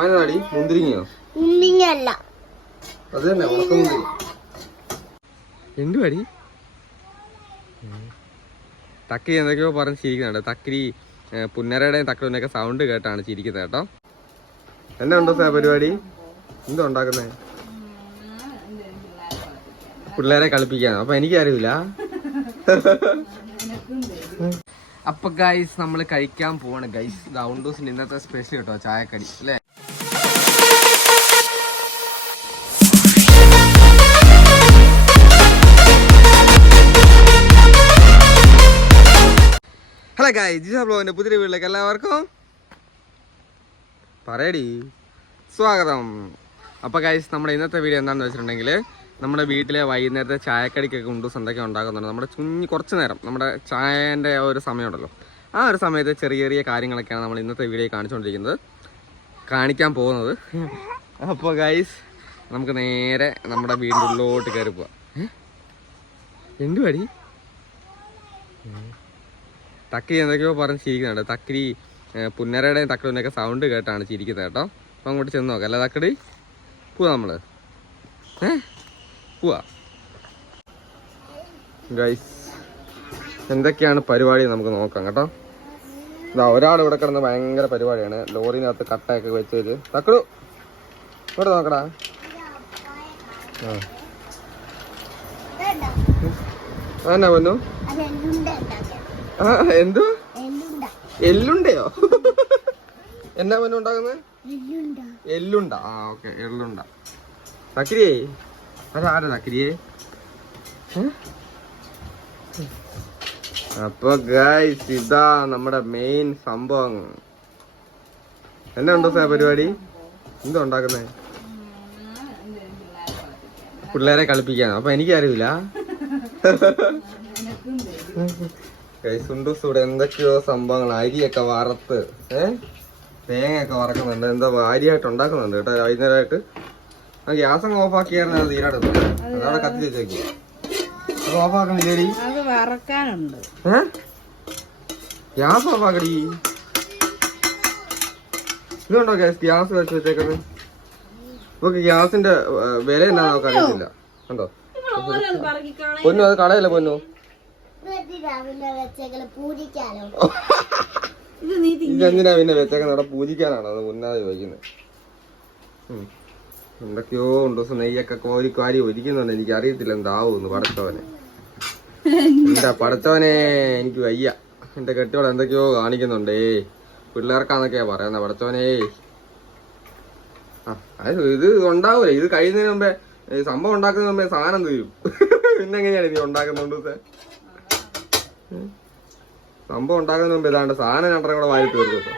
അതിനാടി മുന്തിരിങ്ങയോ? ഉമ്മിങ്ങല്ല അത് തന്നെ ഉണക്കമുന്തിരി എന്തുവാടി? തക്കിരി എന്തൊക്കെയോ പറഞ്ഞ് ചിരിക്കുന്നുണ്ട്. തക്കിരി പുന്നരയുടെയും തക്കടിന്റെയൊക്കെ സൗണ്ട് കേട്ടാണ് ചിരിക്കുന്നത് കേട്ടോ. എന്നാ ഉണ്ടോ സാർ പരിപാടി? എന്തോ ഉണ്ടാക്കുന്നേ? പിള്ളേരെ കളിപ്പിക്കാനോ? അപ്പൊ എനിക്കറിയില്ല. അപ്പൊ ഗൈസ് നമ്മൾ കഴിക്കാൻ പോവാണ്. ഗൈസ് ഡൗണ്ടോസിന്റെ ഇന്നത്തെ സ്പെഷ്യൽ കേട്ടോ ചായക്കടി അല്ലേ? ഹലോ ഗായ് ജിസാ ബ്ലോഗിന്റെ പുതിയ വീട്ടിലേക്ക് എല്ലാവർക്കും പറയടി. സ്വാഗതം. അപ്പോൾ ഗൈസ് നമ്മുടെ ഇന്നത്തെ വീഡിയോ എന്താണെന്ന് വെച്ചിട്ടുണ്ടെങ്കിൽ നമ്മുടെ വീട്ടിലെ വൈകുന്നേരത്തെ ചായക്കടിക്കൊക്കെ ഉണ്ടു സന്തൊക്കെ ഉണ്ടാക്കുന്നുണ്ട്. നമ്മുടെ കുഞ്ഞ് കുറച്ച് നേരം നമ്മുടെ ചായേന്റെ ഒരു സമയമുണ്ടല്ലോ. ആ ഒരു സമയത്ത് ചെറിയ ചെറിയ കാര്യങ്ങളൊക്കെയാണ് നമ്മൾ ഇന്നത്തെ വീഡിയോ കാണിച്ചുകൊണ്ടിരിക്കുന്നത്. കാണിക്കാൻ പോകുന്നത്. അപ്പോൾ ഗൈസ് നമുക്ക് നേരെ നമ്മുടെ വീടിന്റെ ഉള്ളിലോട്ട് കയറി പോവാം. എന്തു പടി തക്കരി എന്തൊക്കെയോ പറഞ്ഞ് ചിരിക്കുന്നുണ്ട്. തക്കിരി പുന്നരയുടെയും തക്കടിന്റെയൊക്കെ സൗണ്ട് കേട്ടാണ് ചിരിക്കുന്നത് കേട്ടോ. അപ്പം അങ്ങോട്ട് ചെന്ന് നോക്കാം. അല്ലേ തക്കടി പോവാം നമ്മൾ. ഏ പോവാ ഗൈസ് എന്തൊക്കെയാണ് പരിപാടി നമുക്ക് നോക്കാം കേട്ടോ. ഇതാ ഒരാൾ ഇവിടെ കിടന്ന് ഭയങ്കര പരിപാടിയാണ്. ലോറിനകത്ത് കട്ടയൊക്കെ വെച്ച് വെച്ച്. തക്കടു ഇവിടെ നോക്കടാ. എന്നാ പൊന്നു? എന്തു? എല്ലുണ്ടയോ? എന്നാ പൊന്നു ഉണ്ടാക്കുന്നത്? എല്ലുണ്ട. എല്ലുണ്ട. ആ ഓക്കെ എല്ലുണ്ട തക്കിരിയേ അതാരാ തക്കിരിയേ ഏ? അപ്പൊ ഗൈസ് ഇതാ നമ്മുടെ മെയിൻ സംഭവം എന്നാ ഉണ്ടോ സാർ പരിപാടി എന്തോ ഉണ്ടാക്കുന്നേ പിള്ളേരെ കളിപ്പിക്കാൻ അപ്പൊ എനിക്കറിയില്ല ഗൈസ് ഉണ്ടൂസ് ഇവിടെ എന്തൊക്കെയോ സംഭവങ്ങൾ അരിയൊക്കെ വറുത്ത് ഏ തേങ്ങയൊക്കെ വറക്കുന്നുണ്ട് എന്താ ഭാര്യയായിട്ട് ഉണ്ടാക്കുന്നുണ്ട് കേട്ടോ വൈകുന്നേരമായിട്ട് ഗ്യാസ് അങ്ങ് ഓഫ് ആക്കിയായിരുന്നു അത് തീരാട് അതവിടെ കത്തി വെച്ചേക്ക്. അത് ഓഫ് ശരി അത് വറക്കാനുണ്ട്. ഏ? ഗ്യാസ് ഓഫ് ആക്കടി. ഇതുണ്ടോ ഗ്യാസ്? ഗ്യാസ് വെച്ച് വെച്ചേക്കുന്നത് നമുക്ക് ഗ്യാസിന്റെ വില എന്നാ നമുക്ക് അറിയത്തില്ല. കണ്ടോ? പൊന്നു അത് കളയല്ല പൊന്നു? ഇതെന്തിനാ പിന്നെ വെച്ചേക്കുന്നത് അവിടെ പൂജിക്കാനാണോ? അത് മുന്നാതെ ചോദിക്കുന്നത് ഉം. എന്തൊക്കെയോ ഉണ്ട് ദിവസം നെയ്യൊക്കെ കോരി കാരി ഒരിക്കുന്നുണ്ട് എനിക്ക് അറിയത്തില്ല എന്താവൂന്ന് പടച്ചവനെ. എന്താ? പടച്ചവനെ എനിക്ക് വയ്യ. എന്റെ കെട്ടിയോടെ എന്തൊക്കെയോ കാണിക്കുന്നുണ്ടേ. പിള്ളേർക്കാന്നൊക്കെയാ പറയുന്ന പടച്ചവനേ. ആ അത് ഇത് ഉണ്ടാവൂലേ? ഇത് കഴിയുന്നതിന് മുമ്പേ സംഭവം ഉണ്ടാക്കുന്നതിന് മുമ്പേ സാധനം തീരും. പിന്നെങ്ങനെയാണ് ഇനി ഉണ്ടാക്കുന്നുണ്ട് സംഭവം ഉണ്ടാക്കുന്നതിന് മുമ്പ് ഇതാണ്ട് സാധനം രണ്ടര കൂടെ വാരി തീർക്കും.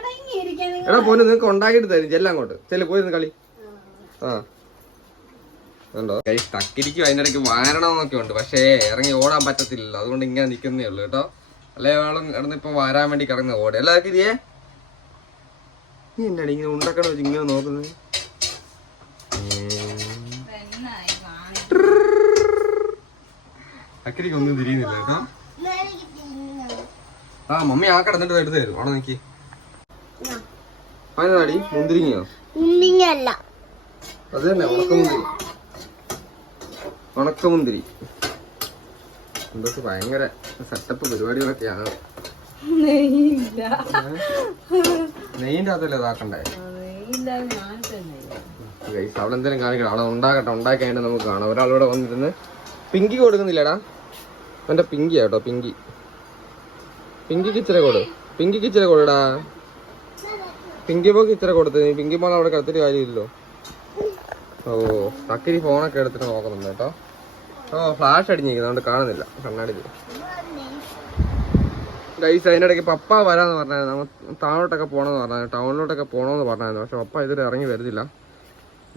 എടാ പോലും നിങ്ങക്ക് ഉണ്ടാക്കിയിട്ട് തരും. ചെല്ലാം അങ്ങോട്ട്. ചെല്ലു പോയിരുന്നു കളി. ആ. ഉണ്ടോ? തക്കിരിക്കും അതിനിടയ്ക്ക് വാരണമെന്നൊക്കെ ഉണ്ട്. പക്ഷേ ഇറങ്ങി ഓടാൻ പറ്റത്തില്ലല്ലോ. അതുകൊണ്ട് ഇങ്ങനെ നിൽക്കുന്നേ ഉള്ളൂ കേട്ടോ. അല്ലെ വേളം കിടന്ന് ഇപ്പൊ വാരാൻ വേണ്ടി കിടന്ന് ഓടെ. അല്ല തക്കിരിയേ നീ എന്നാണ് ഇങ്ങനെ ഉണ്ടാക്കണ വെച്ച് ഇങ്ങനെ നോക്കുന്നത്? തക്കിരിക്ക് ഒന്നും തിരിയുന്നില്ല കേട്ടോ. ആ മമ്മി ആ കിടന്നിട്ട് എടുത്ത് തരും. അവിടെ നോക്കി. അതിനാടി മുന്തിരിങ്ങയോ? ഉമ്മിങ്ങല്ല അത് തന്നെ ഉണക്കമുന്തിരി. ഉണക്കമുന്തിരി. എന്തൊക്കെ ഭയങ്കര സെറ്റപ്പ് പരിപാടികളൊക്കെയാണ്. നെയ്യിന്റെ അകത്തല്ലേ ഇതാക്കണ്ടേ? ഗൈസ് അവിടെ എന്തെങ്കിലും കാണിക്കണം. അവിടെ ഉണ്ടാക്കട്ടെ ഉണ്ടാക്കി കഴിഞ്ഞാൽ നമുക്ക് കാണാം. ഒരാളിവിടെ വന്നിരുന്ന് പിങ്കി കൊടുക്കുന്നില്ലടാ. അവന്റെ പിങ്കി കേട്ടോ പിങ്കി. പിങ്കിക്ക് ഇച്ചിരി കൊടു. പിങ്കിക്ക് ഇച്ചിരി കൊടുടാ പിങ്കി പോക്ക് ഇച്ചിരി കൊടുത്ത്. പിങ്കി പോലെ അവിടെ കിടത്തിട്ട് കാര്യമില്ലല്ലോ. ഓ തക്കിരി ഫോണൊക്കെ എടുത്തിട്ട് നോക്കുന്നുണ്ട് കേട്ടോ. ഓ ഫ്ലാഷ് അടിഞ്ഞിരിക്കുന്നു. കാണുന്നില്ല. കണ്ണാടി ഗൈസ് അതിന്റെ ഇടയ്ക്ക് പപ്പ വരാന്ന് പറഞ്ഞായിരുന്നു. നമ്മൾ താഴോട്ടൊക്കെ പോകണമെന്ന് പറഞ്ഞാൽ ടൗണിലോട്ടൊക്കെ പോകണമെന്ന് പറഞ്ഞായിരുന്നു. പക്ഷെ പപ്പ ഇതിൽ ഇറങ്ങി വരുന്നില്ല.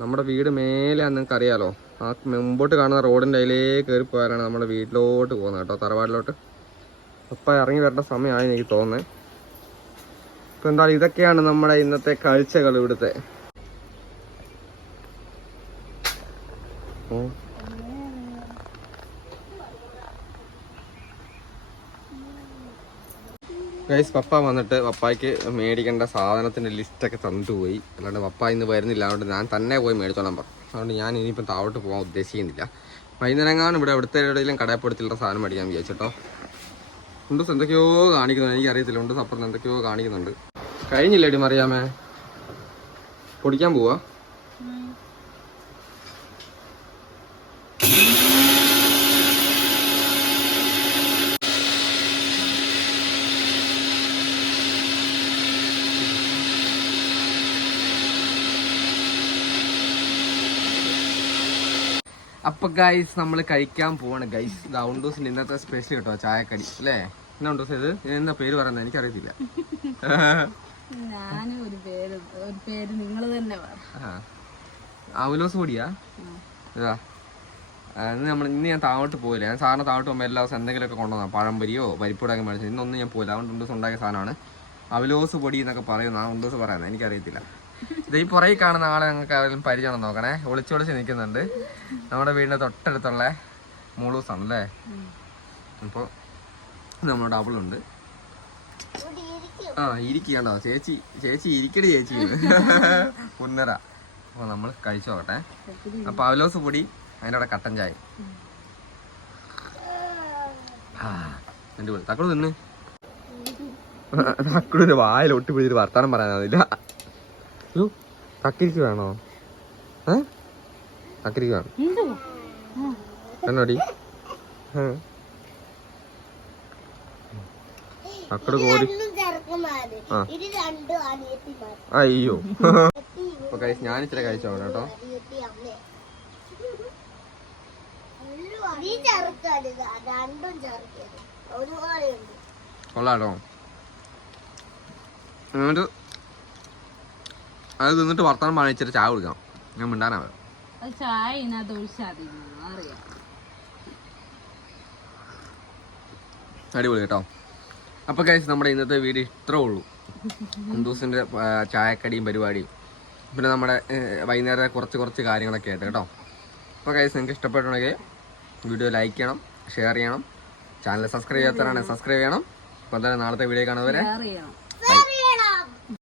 നമ്മുടെ വീട് മേലെ നിങ്ങൾക്ക് അറിയാലോ ആ മുമ്പോട്ട് കാണുന്ന റോഡിന്റെ അതിലേ കയറി പോയാലാണ് നമ്മുടെ വീട്ടിലോട്ട് പോകുന്നത് കേട്ടോ തറവാടിലോട്ട്. പപ്പ ഇറങ്ങി വരേണ്ട സമയമായി എനിക്ക് തോന്നുന്നത് ഇപ്പം എന്താ ഇതൊക്കെയാണ് നമ്മുടെ ഇന്നത്തെ കാഴ്ചകൾ ഇവിടുത്തെ. ഗൈസ് പപ്പ വന്നിട്ട് പപ്പായ്ക്ക് മേടിക്കേണ്ട സാധനത്തിന്റെ ലിസ്റ്റൊക്കെ തന്നിട്ട് പോയി അല്ലാണ്ട് പപ്പ ഇന്ന് വരുന്നില്ല. അതുകൊണ്ട് ഞാൻ തന്നെ പോയി മേടിച്ചോളാൻ പറഞ്ഞു. അതുകൊണ്ട് ഞാൻ ഇനിയിപ്പം താഴോട്ട് പോകാൻ ഉദ്ദേശിക്കുന്നില്ല. വൈകുന്നേരങ്ങാണ് ഇവിടെ എവിടുത്തെ എവിടെയെങ്കിലും കടയപ്പെടുത്തിയുള്ള സാധനം മേടിക്കാൻ വിചാരിച്ചിട്ടോ. ഉണ്ട് എന്തൊക്കെയോ കാണിക്കുന്നുണ്ട്. എനിക്കറിയത്തില്ല. ഉണ്ട് അപ്പുറത്ത് എന്തൊക്കെയോ കാണിക്കുന്നുണ്ട്. കഴിഞ്ഞില്ലേടി മറിയാമേ? പൊടിക്കാൻ പോവാ. അപ്പൊ ഗൈസ് നമ്മൾ കഴിക്കാൻ പോവാണ്. ഗൈസ് ഇത് ഇന്നത്തെ സ്പെഷ്യൽ കേട്ടോ ചായക്കടി. അല്ലേ? എന്നാ ഇത്? എന്താ പേര് പറയുന്നത് എനിക്കറിയത്തില്ല. അവലോസ് പൊടിയാ ഇതാ. ഇന്ന് നമ്മൾ ഇന്ന് ഞാൻ താഴോട്ട് പോയില്ല? ഞാൻ സാറിന് താഴോട്ട് പോകുമ്പോൾ എല്ലാ ദിവസം എന്തെങ്കിലുമൊക്കെ കൊണ്ടുവന്നാ പഴംപൊരിയോ പരിപ്പൂടൊക്കെ മേടിച്ചു ഇന്നൊന്നും ഞാൻ പോയില്ല അതുകൊണ്ട് ഉണ്ടൂസ് ഉണ്ടാക്കിയ സാധനമാണ്. അവലോസ് പൊടി എന്നൊക്കെ പറയുന്ന ആ ഉണ്ടൂസ് പറയുന്നത് എനിക്കറിയത്തില്ല. ഇത് ഈ പുറകിൽ കാണുന്ന ആളെ ഞങ്ങൾക്ക് ആരെങ്കിലും പരിചയം നോക്കണേ. ഒളിച്ചൊളിച്ച് നിൽക്കുന്നുണ്ട്. നമ്മുടെ വീടിന്റെ തൊട്ടടുത്തുള്ള മൂളൂസാണ് അല്ലേ അപ്പോൾ നമ്മുടെ ഡബിളുണ്ട് ആ ഇരിക്കണ്ടോ ചേച്ചി ചേച്ചി ഇരിക്കടി ചേച്ചി. പുന്നര. അപ്പോൾ നമ്മൾ കഴിച്ചു നോക്കട്ടെ. അപ്പോൾ അവലോസ് പൊടി അതിന്റെ കട്ടൻ ചായ. എന്റെ കൂടെ തക്കട് തിന്ന്. തക്കടൊരു വായിൽ ഒട്ടി പിടിച്ചിട്ട് വർത്താനം പറയാനാവില്ല അയ്യോ കക്കിരിക്ക് വേണോ? ഏ? കക്കിരിക്ക് വേണം. എന്നോടി തക്കട് കോരി. അയ്യോ. അപ്പൊ കഴിച്ച് ഞാൻ ഇച്ചിരി കഴിച്ചോ കേട്ടോ? കൊള്ളാട്ടോ എന്നിട്ട് അത് തിന്നിട്ട് വർത്തമാനം പറഞ്ഞിട്ട് ചായ കുടിക്കാം ഞാൻ മിണ്ടാനാ ചായ ഇതിനകത്ത് ഒഴിച്ചാതിരുന്നു അറിയാം. അടിപൊളി കേട്ടോ. അപ്പോൾ കഴിച്ച് നമ്മുടെ ഇന്നത്തെ വീഡിയോ ഇത്രേ ഉള്ളൂ. ഹിന്ദുസിന്റെ ചായക്കടിയും പരിപാടിയും. പിന്നെ നമ്മുടെ വൈകുന്നേരം കുറച്ച് കുറച്ച് കാര്യങ്ങളൊക്കെ ആയിട്ട് കേട്ടോ. അപ്പോൾ കഴിച്ച് നിങ്ങൾക്ക് ഇഷ്ടപ്പെട്ടുണ്ടെങ്കിൽ വീഡിയോ ലൈക്ക് ചെയ്യണം ഷെയർ ചെയ്യണം. ചാനൽ സബ്സ്ക്രൈബ് ചെയ്യാത്തവരാണെങ്കിൽ സബ്സ്ക്രൈബ് ചെയ്യണം. അപ്പോൾ എന്തായാലും നാളത്തെ വീഡിയോ കാണുന്നവരെ